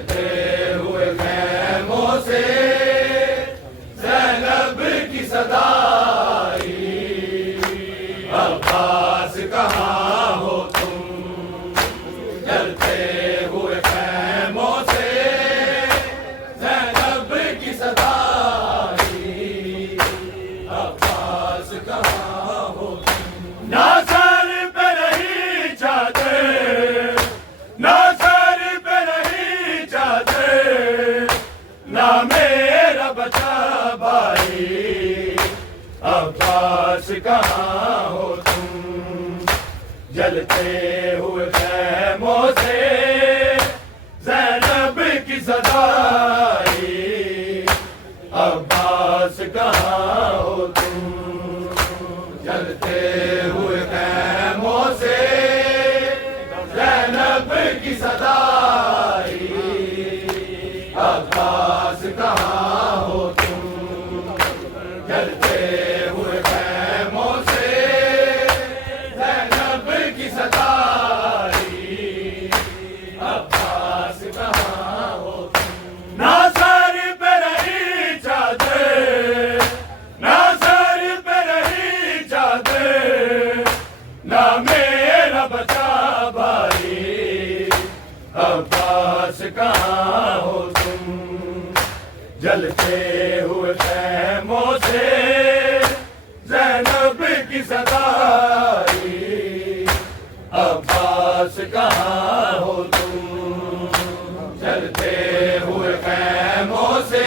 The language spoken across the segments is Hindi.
जलते हुए खैमों से ज़ैनब की सदाई, अब्बास कहाँ हो तुम, जलते हुए खैमों से ज़ैनब की सदाई, अब्बास कहाँ हो तुम। ना सर पे रही चादर, ना सर पे रही चादर, ना मेरा बचा भाई, अब्बास कहाँ हो तुम, जलते हुए खैमों से ज़ैनब की सदाई, अब्बास कहाँ हो तुम, जलते हुए खैमों से ज़ैनब की सदाई, अब्बास कहाँ हो तुम, जलते हुए खैमों से ज़ैनब की सदाई, अब्बास कहाँ हो तुम। ना सर पे रही चादर, ना सर पे रही चादर, ना मेरा बचा भाई, अब्बास कहाँ हो तुम, जलते हुए खैमों से ज़ैनब की सदाई, अब्बास कहाँ हो तुम, जलते हुए खैमों से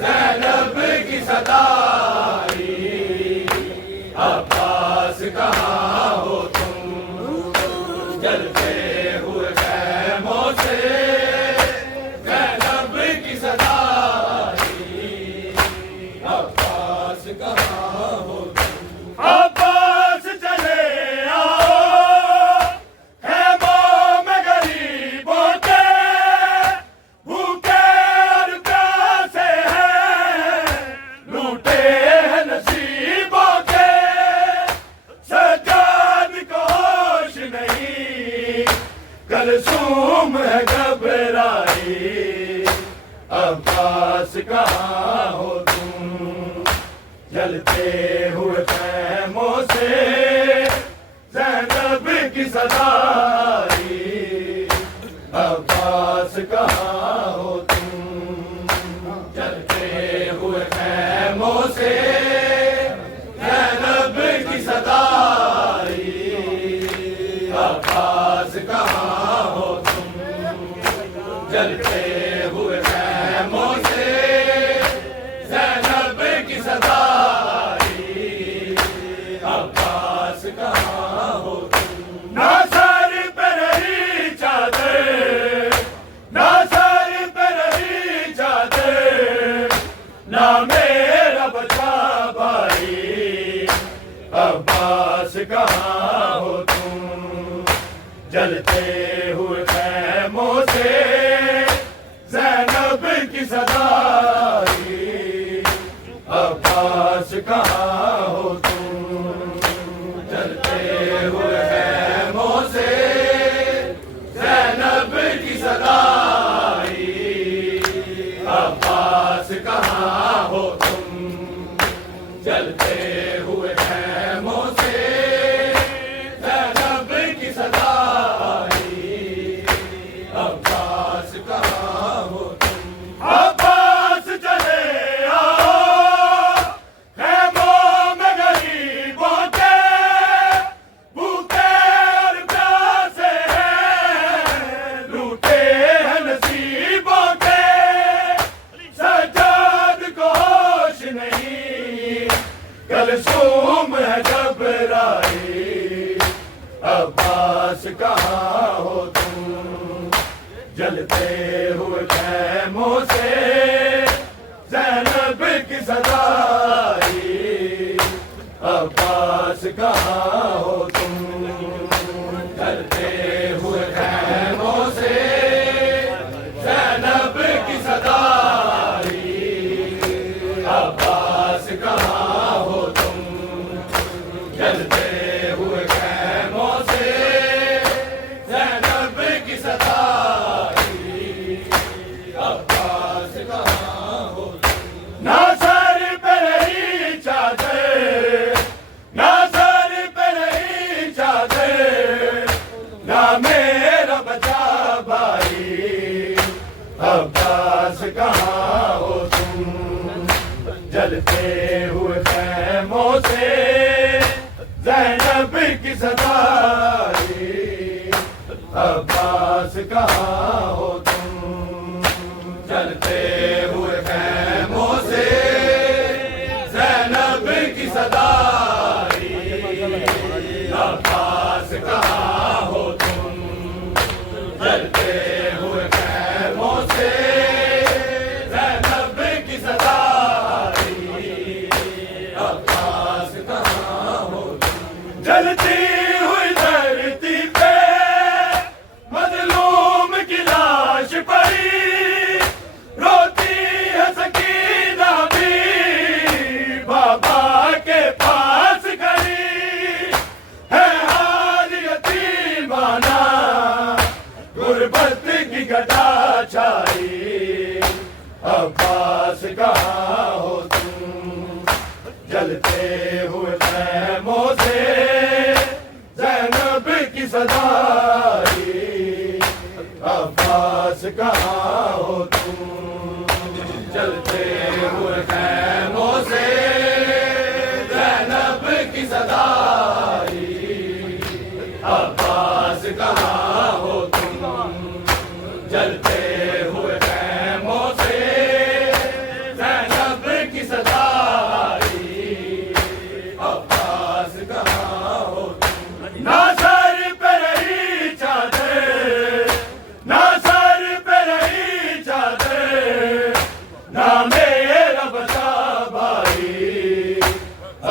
ज़ैनब की सदाई, अब्बास कहाँ हो तुम, जलते हुए खैमों से ज़ैनब की सदाई, अब्बास कहाँ हो तुम। अब्बास चले आओ खैमों में गरीबों के, भूखे और प्यासे हैं, लूटे हैं नसीबों के, सज्जाद को होश नहीं, कलसूम है घबराई, अब्बास कहाँ हो तुम, जलते हुए खैमों से ज़ैनब की सदाई, अब्बास कहाँ हो तुम, जलते हुए खैमों से ज़ैनब की सदाई, अब्बास कहाँ हो तुम, जलते हुए खैमों से ज़ैनब की सदाई, अब्बास कहाँ हो तुम। ना सर पे रही चादर, ना सर पे रही चादर, ना मेरा बचा भाई, अब्बास कहाँ हो तुम, जलते हुए खैमों से ज़ैनब की सदाई, अब्बास कहाँ हो तुम, जलते हुए खैमों से ज़ैनब की सदाई, अब्बास कहाँ हो तुम, जलते हुए खैमों से ज़ैनब की सदाई, अब्बास कहाँ हो तुम। अब्बास चले आओ खैमों में गरीबों के, भूखे और प्यासे हैं, लूटे हैं नसीबों के, सज्जाद को होश नहीं, कलसूम है घबराई, अब्बास कहाँ हो तुम, जलते हुए खैमों से ज़ैनब की सदाई, अब्बास कहाँ हो तुम, जलते हुए खैमों से ज़ैनब की सदाई, अब्बास कहाँ हो तुम, जलते हुए खैमों से ज़ैनब की सदाई, छाई, अब्बास कहाँ हो तुम, जलते हुए खैमों से ज़ैनब की सदाई, अब्बास कहाँ हो तुम, जलते हुए खैमों से ज़ैनब की सदाई, अब्बास कहाँ हो तुम, जलते हुए खैमों से ज़ैनब की सदाई, अब्बास कहाँ हो तुम। ना सर पे रही चादर, ना सर पे रही चादर, ना मेरा बचा भाई,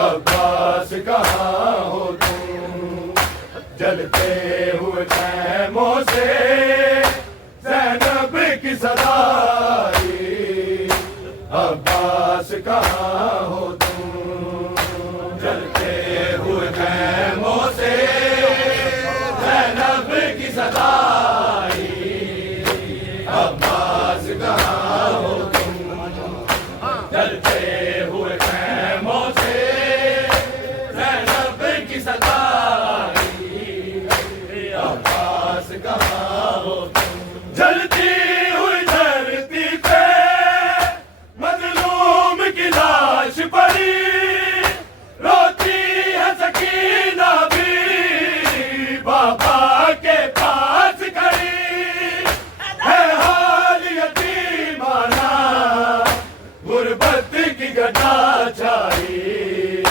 अब्बास कहाँ हो तुम, जलते हुए खैमों से ज़ैनब की सदाई, अब्बास कहाँ हो तुम, जलते हुए खैमों से ज़ैनब की सदाई, अब्बास कहाँ हो तुम, जलते हुए खैमों से ज़ैनब की सदाई, अब्बास कहाँ हो तुम। जलती हुई धरती पे मजलूम की लाश पड़ी, रोती है सकीना भी बाबा के पास खड़ी, है हाल यतीमाना गुर्बत की घटा छाई,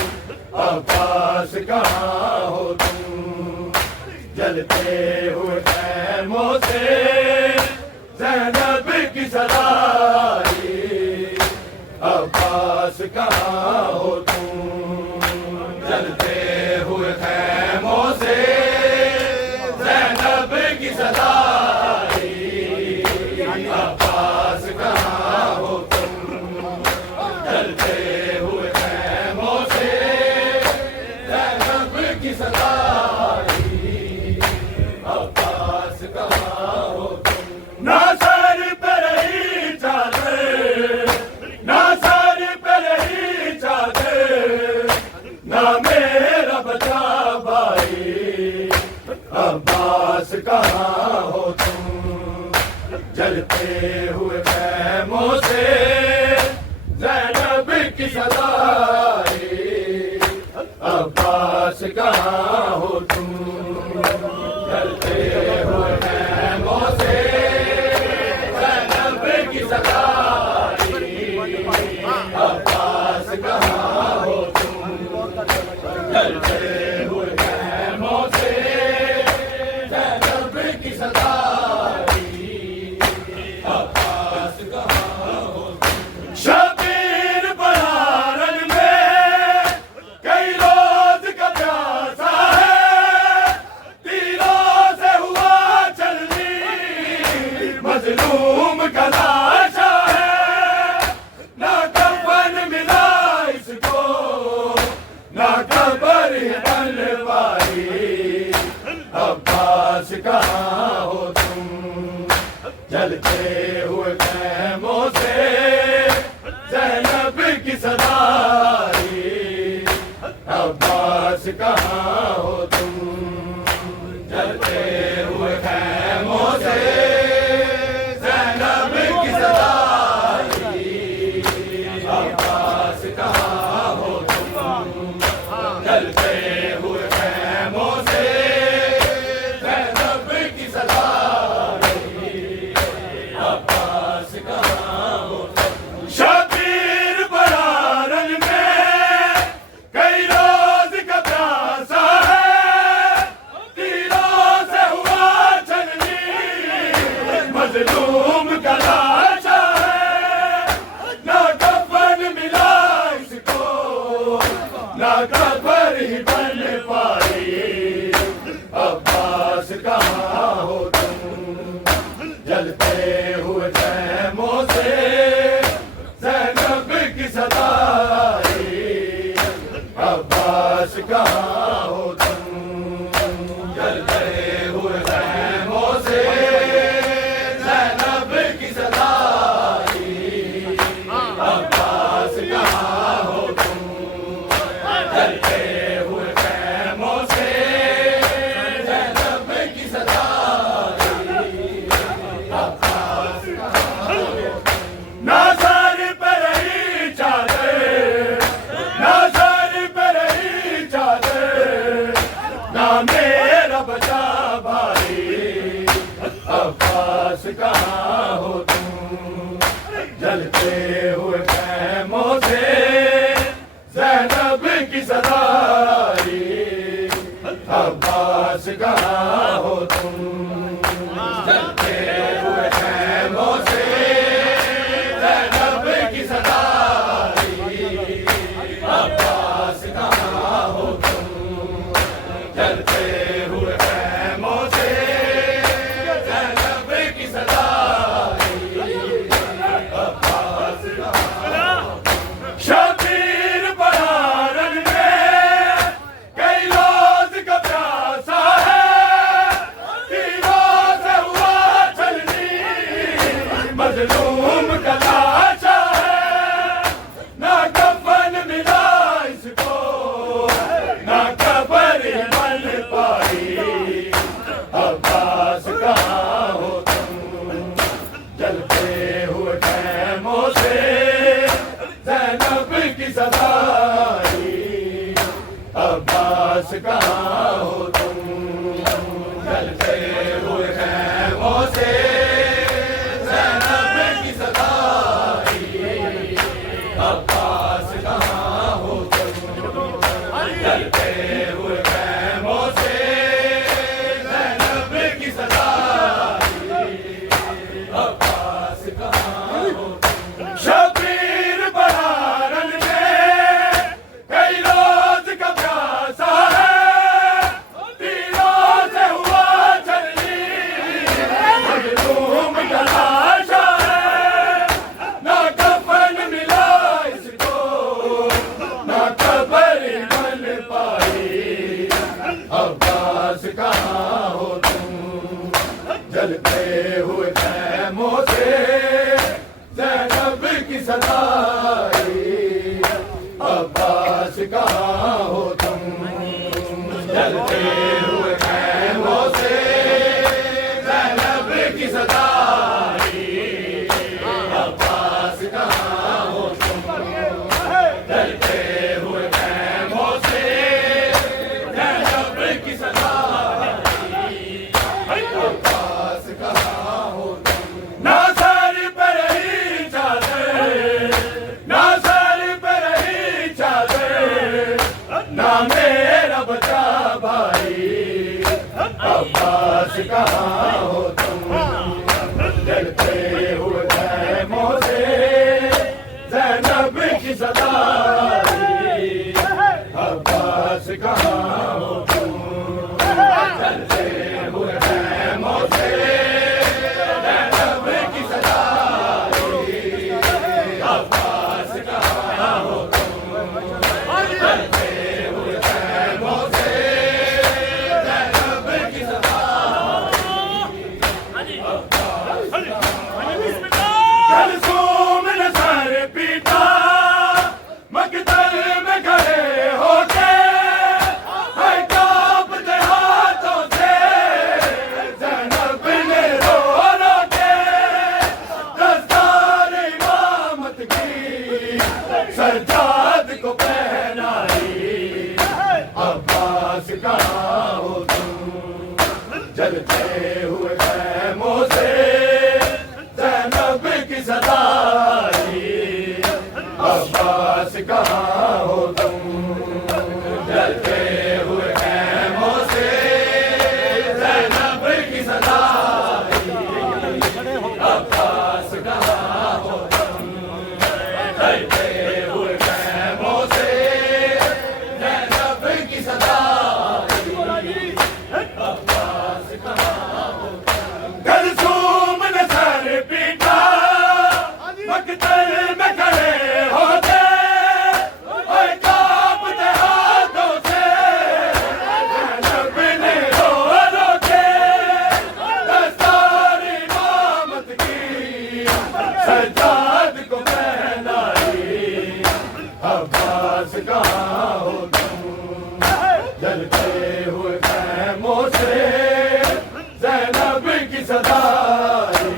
अब्बास कहाँ हो तुम, जलते हुए खैमों से ज़ैनब की सदाई, अब्बास कहाँ हो तुम, जलते हुए खैमों से ज़ैनब की सदाई, अब्बास कहाँ हो तुम, जलते हुए खैमों से ज़ैनब की सदाई, अब्बास कहाँ हो तुम। ना सर पे रही चादर, ना सर पे रही चादर, ना मेरा बचा भाई, अब्बास कहाँ हो तुम, जलते हुए खैमों से ज़ैनब की सदाई, अब्बास कहाँ हो तुम, जलते हुए खैमों से ज़ैनब की सदाई, अब्बास कहाँ हो तुम, जलते हुए खैमों से ज़ैनब की सदाई, अब्बास कहाँ हो तुम। शबीर बहारन में कई रोज का प्यासा है, तीरों से हुआ चलनी मजलूम का लाशा है, ना कफन मिला इसको, ना कबर बन पाई, अब्बास कहाँ हो तुम, जलते हुए खैमों से ज़ैनब की सदाई, अब्बास कहाँ हो तुम, जलते हुए खैमों से ज़ैनब की सदाई, अब्बास कहाँ हो तुम, जलते हुए खैमों से ज़ैनब की सदाई, अब्बास कहाँ हो तुम। शबीर बहारन में कई रोज का प्यासा है, तीरों से हुआ चलनी मजलूम का लाशा है, ना कफन मिला इसको, ना कबर ही बन पाई, अब्बास कहाँ हो तुम, जलते हुए खैमों से ज़ैनब की सदाई, अब्बास कहाँ हो तुम, जलते हुए खैमों से ज़ैनब हो तुम, जलते हुए खैमों से ज़ैनब की सदा आई, अब्बास कहाँ हो तुम, जलते हुए खैमों से ज़ैनब की सदा आई, अब्बास कहाँ हो तुम, जलते हुए खैमों से ज़ैनब की सदा आई, अब्बास कहाँ हो तुम। शबीर बड़ा रंग में कई रोज का प्यासा है, तीरों से हुआ छलनी मजलूम का लाशा है, ना कफन मिला इसको ना कबर बन पाई, अब्बास कहाँ हो तुम, जलते हुए खैमों से ज़ैनब की सदा आई, अब्बास कहाँ हो तुम, जलते हुए खैमों से ज़ैनब की सदा आई, अब्बास कहाँ हो तुम, जलते हुए खैमों से ज़ैनब की सदा आई, अब्बास कहाँ हो तुम। शबीर बड़ा रन में कई रोज का प्यासा है, तीरों से हुआ छलनी मजलूम का लाशा है, ना कफन मिला इसको ना कबर बन पाई, अब्बास कहाँ हो तुम, जलते हुए खैमों से ज़ैनब की सदा आई, अब्बास कहाँ हो तुम, जलते हुए खैमों से ज़ैनब की सदा आई, अब्बास कहाँ हो तुम, जलते हुए खैमों से ज़ैनब की सदा आई, अब्बास कहाँ हो तुम। ना सर पे रही चादर, ना सर पे रही चादर, ना मेरा बचा भाई, अब्बास कहाँ हो तुम, जलते हुए खैमों से ज़ैनब की सदा आई, अब्बास कहाँ हो तुम, जलते हुए खैमों से ज़ैनब की सदा आई, अब्बास कहाँ हो तुम, जलते हुए खैमों से ज़ैनब की सदा आई, अब्बास कलसूम ने सर पीटा मकतल में खड़े होके, है कांपते हाथों से ज़ैनब ने रो रो के दस्तार इमामत की सज्जाद को पहनाई, अब्बास कहाँ हो तुम, जलते हुए खैमों से ज़ैनब की सदा आई, अब्बास कहाँ हो तुम, जलते हुए खैमों से ज़ैनब की सदा आई, अब्बास कहाँ हो तुम, जलते हुए खैमों से ज़ैनब की सदा आई, अब्बास कहाँ हो तुम। कलसूम ने सर पीटा मकतल में खड़े होते, और कांपते हाथों से ज़ैनब ने रो रो के दस्तार इमामत की सज्जाद को पहनाई, अब्बास कहाँ हो तुम, जलते हुए खैमों से ज़ैनब की सदा आई,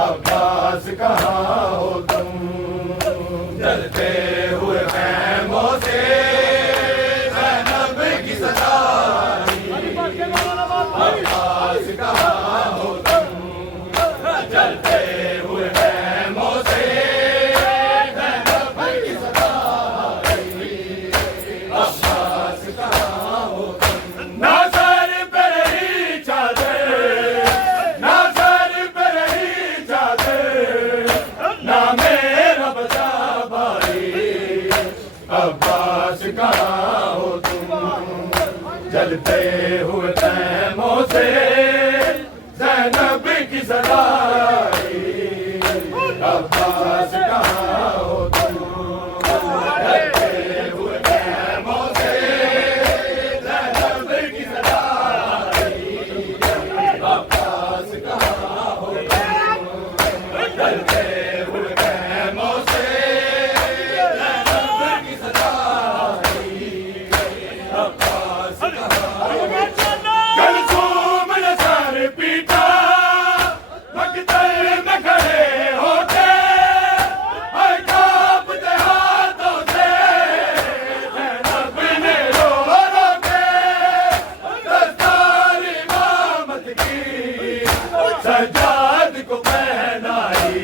अब्बास कहाँ हो तुम, जलते हुए खैमों से ज़ैनब की सदा आई, अब्बास कहाँ हो तुम, जलते हुए खैमों से ज़ैनब की सदाई। अब्बास कहाँ हो तुम, ना सर पे रही चादर, ना सर पे रही चादर, ना मेरा बचा भाई। अब्बास कहाँ हो तुम, जलते हुए खैमों से ज़ैनब की सदाई। अब्बास कहाँ हो तुम, जलते हुए खैमों से ज़ैनब की सदाई। अब्बास कहाँ हो तुम, जलते हुए खैमों से ज़ैनब की सदाई। अब्बास कहाँ हो तुम, कलसूम ने सर पीटा मकतल में खड़े होके, हाय कांपते हाथों से ज़ैनब ने रो रो के दस्तार इमामत की सज्जाद को पहनाई।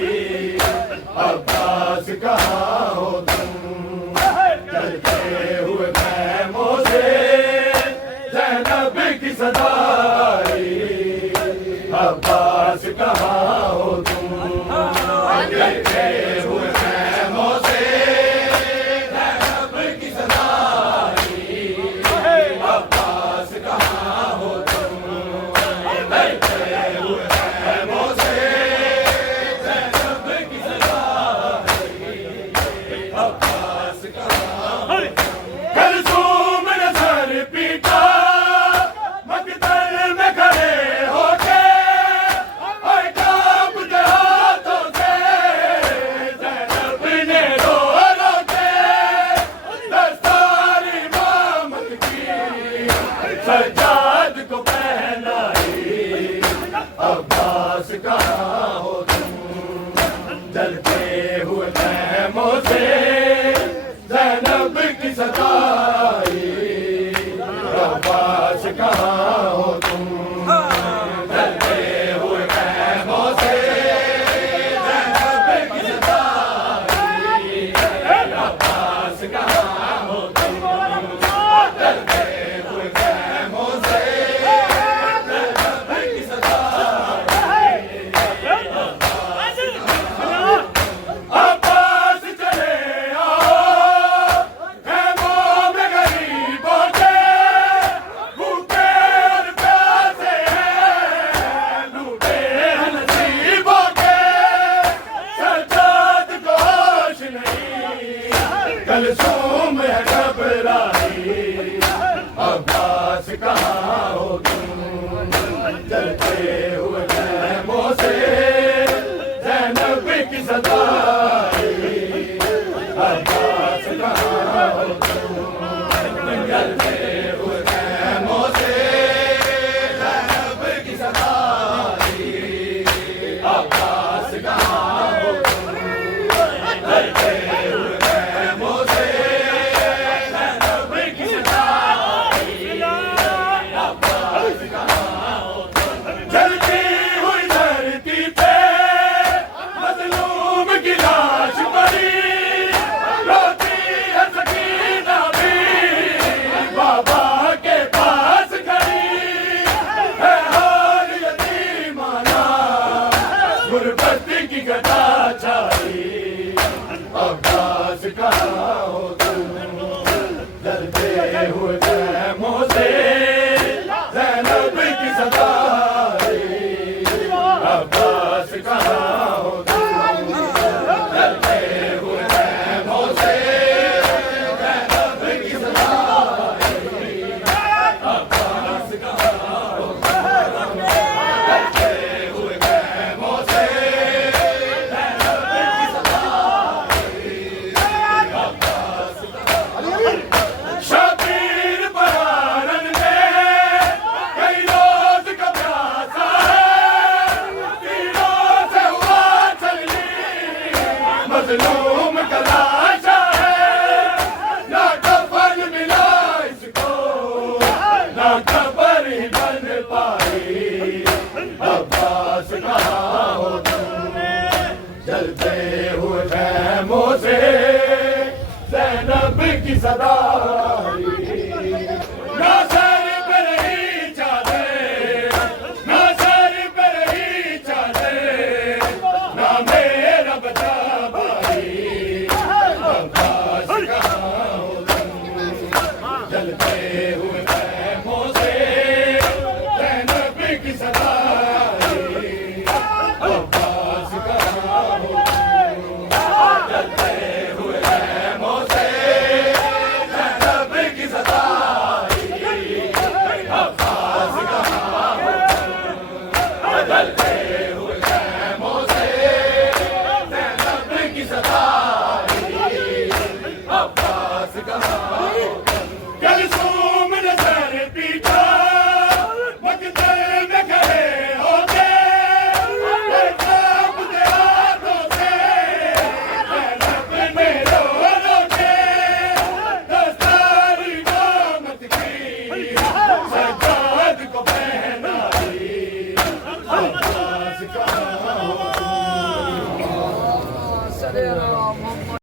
अब्बास कहाँ हो तुम, जलते हुए खैमों से ज़ैनब की सदाई। अब्बास कहाँ हो तुम, जलते हुए खैमों से ज़ैनब की सदाई। अब्बास कहाँ हो तुम, जलते हुए खैमों से ज़ैनब की सदाई। अब्बास कहाँ हो तुम, कलसूम ने सर पीटा मकतल में खड़े होके, हाय कांपते हाथों से ज़ैनब ने रो रो के दस्तार इमामत की सज्जाद को पहनाई। अब्बास कहाँ हो तुम, जलते हुए खैमों से ज़ैनब की सदाई। अब्बास कहाँ हो तुम, जलते हुए खैमों से ज़ैनब की सदाई। अब्बास कहाँ हो तुम, जलते हुए खैमों से ज़ैनब की सदाई। अब्बास चले आओ खैमों में गरीबों के, भूखे और प्यासे हैं, लूटे हैं नसीबों के, सज्जाद को होश नहीं, कलसूम है घबराई। अब्बास कहाँ हो तुम, जलते हुए खैमों से ज़ैनब की सदाई। अब्बास कहाँ हो तुम, जलते हुए खैमों से ज़ैनब की सदाई। अब्बास कहाँ हो तुम, जलते हुए खैमों से ज़ैनब की सदाई। अब्बास कहाँ हो तुम, जलती हुई धरती पे मज़लूम की लाश पड़ी, रोती है सकीना भी बाबा के पास खड़ी, है हाल यतीमाना गुरबत की गदा छाई। अब्बास कहाँ हो तुम, जलते हुए खैमों से ज़ैनब की सदाई। अब्बास कहाँ हो तुम, जलते हुए खैमों से ज़ैनब की सदाई। अब्बास कहाँ हो तुम, जलते हुए खैमों से ज़ैनब की सदाई। अब्बास शबीर बहारन में कई रोज का प्यासा है, तीरों से हुआ छलनी, मजलूम का लाशा है, ना कफन मिला इसको, ना कब्र ही बन पाई। अब्बास कहाँ हो तुम, की सदा